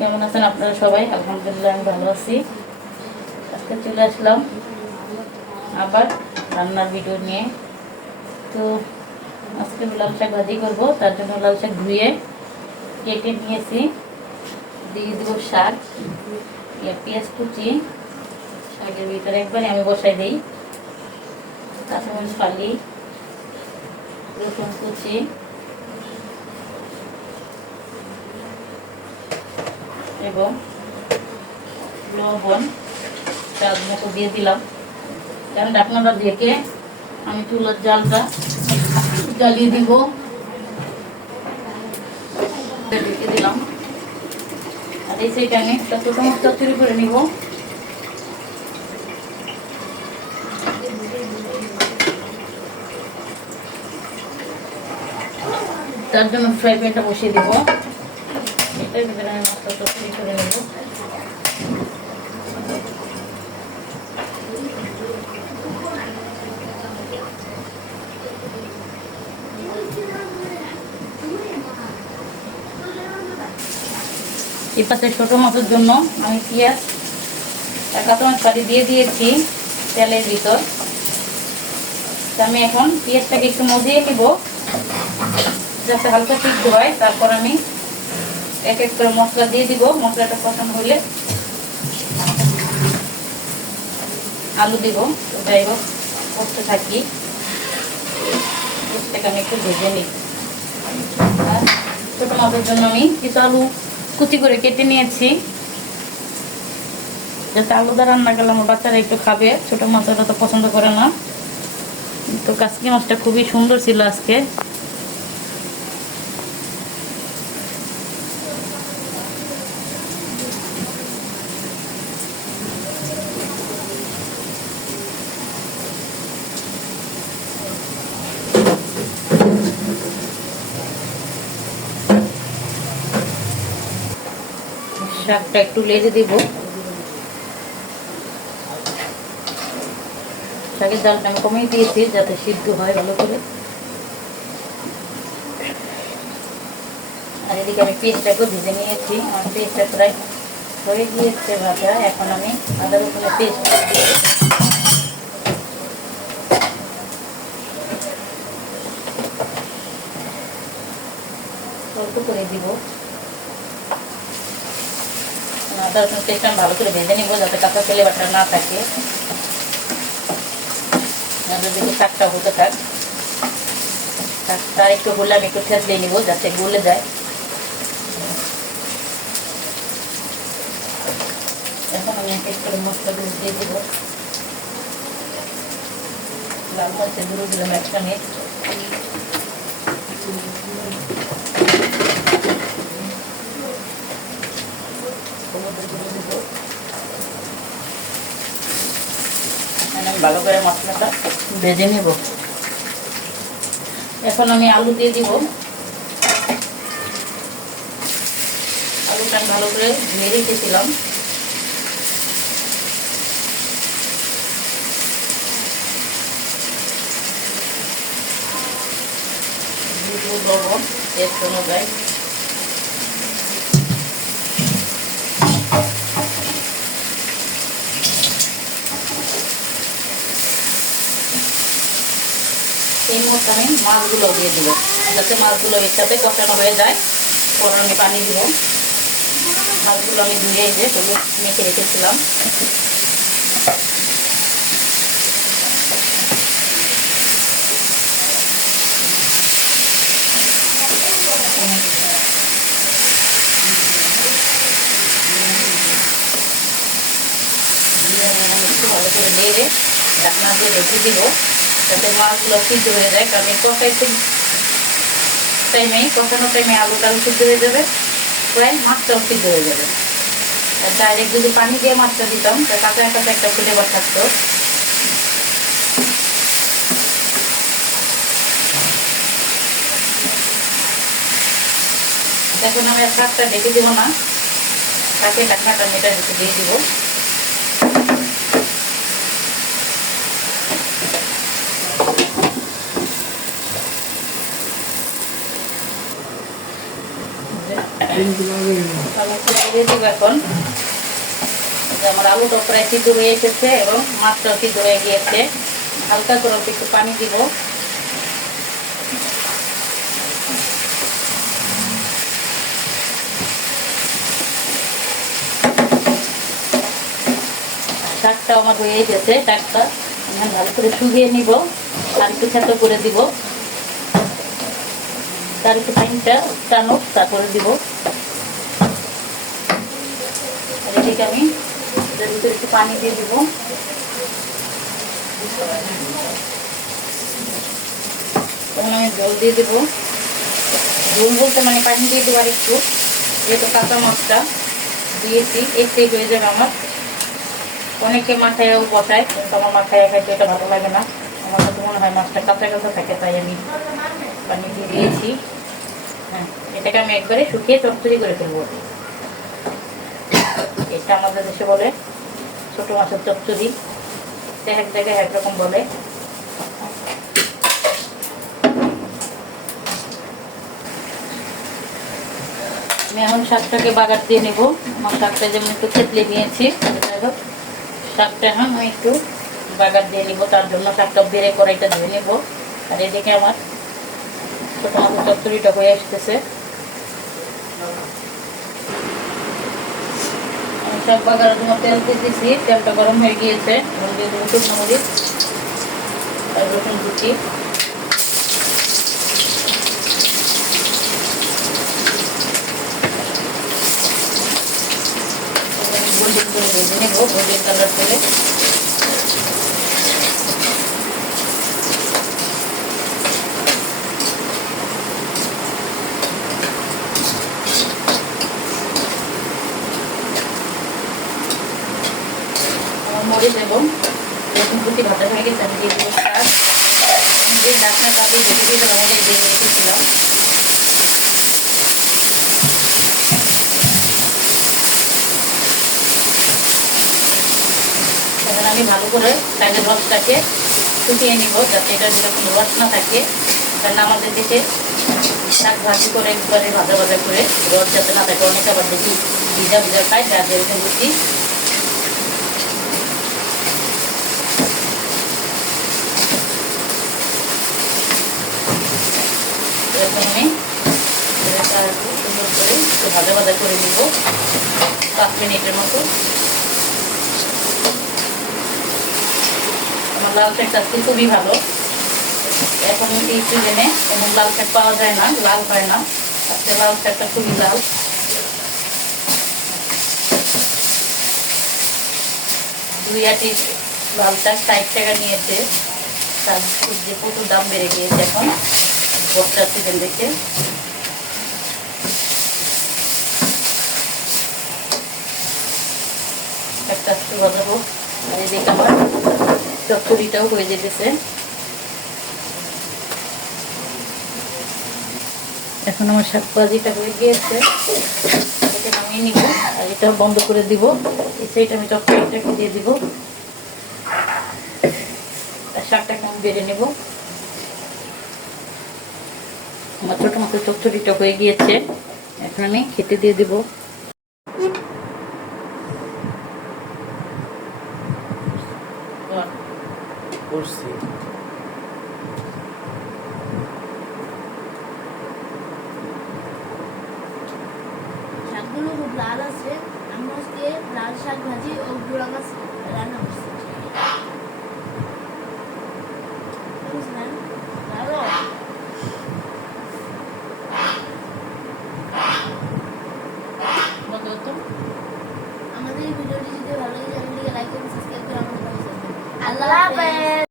কেমন আছেন আপনারা সবাই? আলহামদুলিল্লাহ আমি ভালো আছি। আজকে চলে আসলাম আবার রান্নার ভিডিও নিয়ে। তো আজকে লাল শাক ভাজি করবো, তার জন্য লাল শাক ধুয়ে কেটে নিয়েছি। দিয়ে দেবো শাক, পেঁয়াজ কুচি শাকের ভিতরে একবারে আমি বসাই দিই, কাঁচামরিচ ফালি, রসুন কুচি, এবং লবণ স্বাদ মতো দিয়ে দিলাম। কারণ ঢাকনাটা ঢেকে আমি চুলার জালটা জ্বালিয়ে দিব। ঢেকে দিলাম। আর এই সাইডে আমি একটা ছোট মশলা তৈরি করে নিব। তার জন্য ফ্রাই প্যানটা বসিয়ে দিব। এটার ভিতরে আমি মশলাটা তৈরি করে নেব। এই পাশে ছোটো মাছের জন্য আমি পেঁয়াজ কাঁচামরিচ ফালি দিয়ে দিয়েছি তেলের ভিতর। আমি এখন পেঁয়াজটাকে একটু মজিয়ে নিব যাতে হালকা সিদ্ধ হয়। তারপর আমি এক এক করে মশলা দিয়ে দিব। মশলাটা পছন্দ হলে আলু দিব। যাই হোক করতে থাকি, পেঁয়াজটাকে আমি একটু ভেজে নিই। আর ছোটো মাছের জন্য আমি কিছু আলু কুচি করে কেটে নিয়েছি, যাতে আলুদা রান্না করলে আমার বাচ্চারা একটু খাবে। ছোটো মাছটা তো পছন্দ করে না। তো কাসকি মাছটা খুবই সুন্দর ছিল আজকে। শাকটা একটু লেজে দিব। শাকের ডালটা আমি কমিয়ে দিয়েছি যাতে সিদ্ধ হয় ভালো করে। আর এদিকে আমি পেস্টটাকেও ভেজে নিয়েছি। আমার পেস্টটা প্রায় হয়ে গিয়েছে ভাজা। এখন আমি আদা রসুনের পেস্ট অল্প করে দিব। আদা রসুন পেস্ট আমি ভালো করে ভেজে নিব যাতে কাঁচা তেলে বাটা না থাকে। দেখি শাকটা হতে থাক। শাকটা একটু হলে আমি একটু থেতলে নিব যাতে গলে যায়। এখন আমি এক এক করে মশলাগুলো দিয়ে দিব। লাল মরিচের গুঁড়ো দিলাম 1 চামচ, ভালো করে মশলাটা ভেজে নেব। এখন আমি আলু দিয়ে দিব। আলুটা আমি ভালো করে ধুয়ে রেখেছিলাম। লবণ টেস্ট অনুযায়ী, এই মুহূর্তে আমি মাছগুলো দিয়ে দিব যাতে মাছগুলো এর সাথে কষানো হয়ে যায়। পরে আমি পানি দিব। মাছগুলো আমি ধুয়ে যে হলুদ মেখে রেখেছিলাম। একটু ভালো করে নেড়ে ঢাকনা দিয়ে রেখে দিব যাতে মাছগুলো সিদ্ধ হয়ে যায়। কারণ কষানোর টাইমে আলুটাও সিদ্ধ হয়ে যাবে, প্রায় মাছটাও সিদ্ধ হয়ে যাবে। আর ডাইরেক্ট যদি পানি দিয়ে মাছটা দিতাম তাহলে কাঁচা কাঁচা একটা ফ্লেভার থাকতো। এখন আমি আর শাকটা ঢেকে দেবো না, শাকের ঢাকনাটা আমি এটা দিয়ে দিব। দিয়ে দিব এখন। আমার আলুটা প্রায় সিদ্ধ হয়ে এসেছে এবং মাছটাও সিদ্ধ হয়ে গিয়েছে। হালকা করে একটু পানি দিব। শাকটা আমার হয়ে গেছে। শাকটা ভালো করে শুকিয়ে নিব আর একটু থেতো করে দিব। তার একটু পানিটা টানুক, তারপরে দিব। আর এদিকে আমি এর ভিতরে একটু পানি দিয়ে দিব। তখন আমি জল দিয়ে দেবো। জল বলতে মানে পানি দিয়ে দেবো আর একটু, যেহেতু কাঁচা মাছটা দিয়েছি একটাই হয়ে যাবে আমার। অনেকে মাথায়ও বসায়, কিন্তু আমার মাথায় খাইতে এটা ভালো লাগে না। আমার কাছে মনে হয় মাছটা কাঁচা কাঁচা থাকে, তাই আমি পানি দিয়ে দিয়েছি। হ্যাঁ, এটাকে আমি একবারে শুকিয়ে চচ্চড়ি করে ফেলবো। এটা আমাদের দেশে বলে ছোট মাছের চচ্চড়ি, এক জায়গায় একরকম বলে। আমি এখন শাকটাকে বাগার দিয়ে নেবো। আমার শাকটা যেমন একটু থেতলে নিয়েছি, শাকটা এখন আমি একটু বাগার দিয়ে নিব। তার জন্য শাকটা বেড়ে কড়াইটা ধুয়ে নেব। আর এদিকে আমার ছোট মাছের চচ্চড়িটা হয়ে আসতেছে। শাক বাগারের জন্য তেল দিয়ে দিয়েছি, তেলটা গরম হয়ে গিয়েছে। এখন দিয়ে দেবো শুকনো মরিচ আর রসুন কুচি। গোল্ডেন করে ভেজে নেব, গোল্ডেন কালার করে। মরিচ এবং রসুন কুচি ভাজা হয়ে গেছে। আমি দিয়ে দেবো শাক। যে ডাকনাটা দিয়ে ঢেকে দিয়ে দেবো, আমাদের দিয়ে রেখেছিলাম। এখন আমি ভালো করে শাকের রসটাকে শুকিয়ে নিব, যাতে এটা দিলে কোনো রস না থাকে। কারণ আমাদের দেশে শাক ভাজি করে একবারে ভাজা ভাজা করে রস যাতে না থাকে। অনেকে আবার দেখি ভিজা ভিজা খায়, যা যেরকম বুঝি। এরকম আমি সুন্দর করে একটু ভাজা ভাজা করে নিব 5 মিনিটের মতো। আমার লাল শাকটা আজকে খুবই ভালো। এখন এই সিজনে এমন লাল শাক পাওয়া যায় না, লাল হয় না। আজকে লাল শাকটা খুবই লাল। 2 আটি লাল শাক 60 টাকা নিয়েছে। শাক সবজি প্রচুর দাম বেড়ে গিয়েছে এখন বর্ষার সিজন দেখে। একটা একটু ভাজাবো। আর এদিকে আমার চচ্চড়িটাও হয়ে যেতেছে। এখন আমার শাক ভাজিটা হয়ে গিয়েছে, এটা নামিয়ে নিব। আর এটা বন্ধ করে দিব। এই সাইডে আমি চচ্চড়িটাকে দিয়ে দিব। আর শাকটাকে আমি বেড়ে নেব। আমার ছোট মাছের চচ্চড়িটা হয়ে গিয়েছে, এখন আমি খেতে দিয়ে দিব। শাকগুলো খুব লাল আছে। আমি আজকে লাল শাক ভাজি ও গুঁড়া মাছ রান্না করছি। আমাদের এই ভিডিওটি যদি ভালো লাগে, চ্যানেলটিকে লাইক এবং সাবস্ক্রাইব করে আমাদের পাশে থাকবেন। আল্লাহ হাফেজ।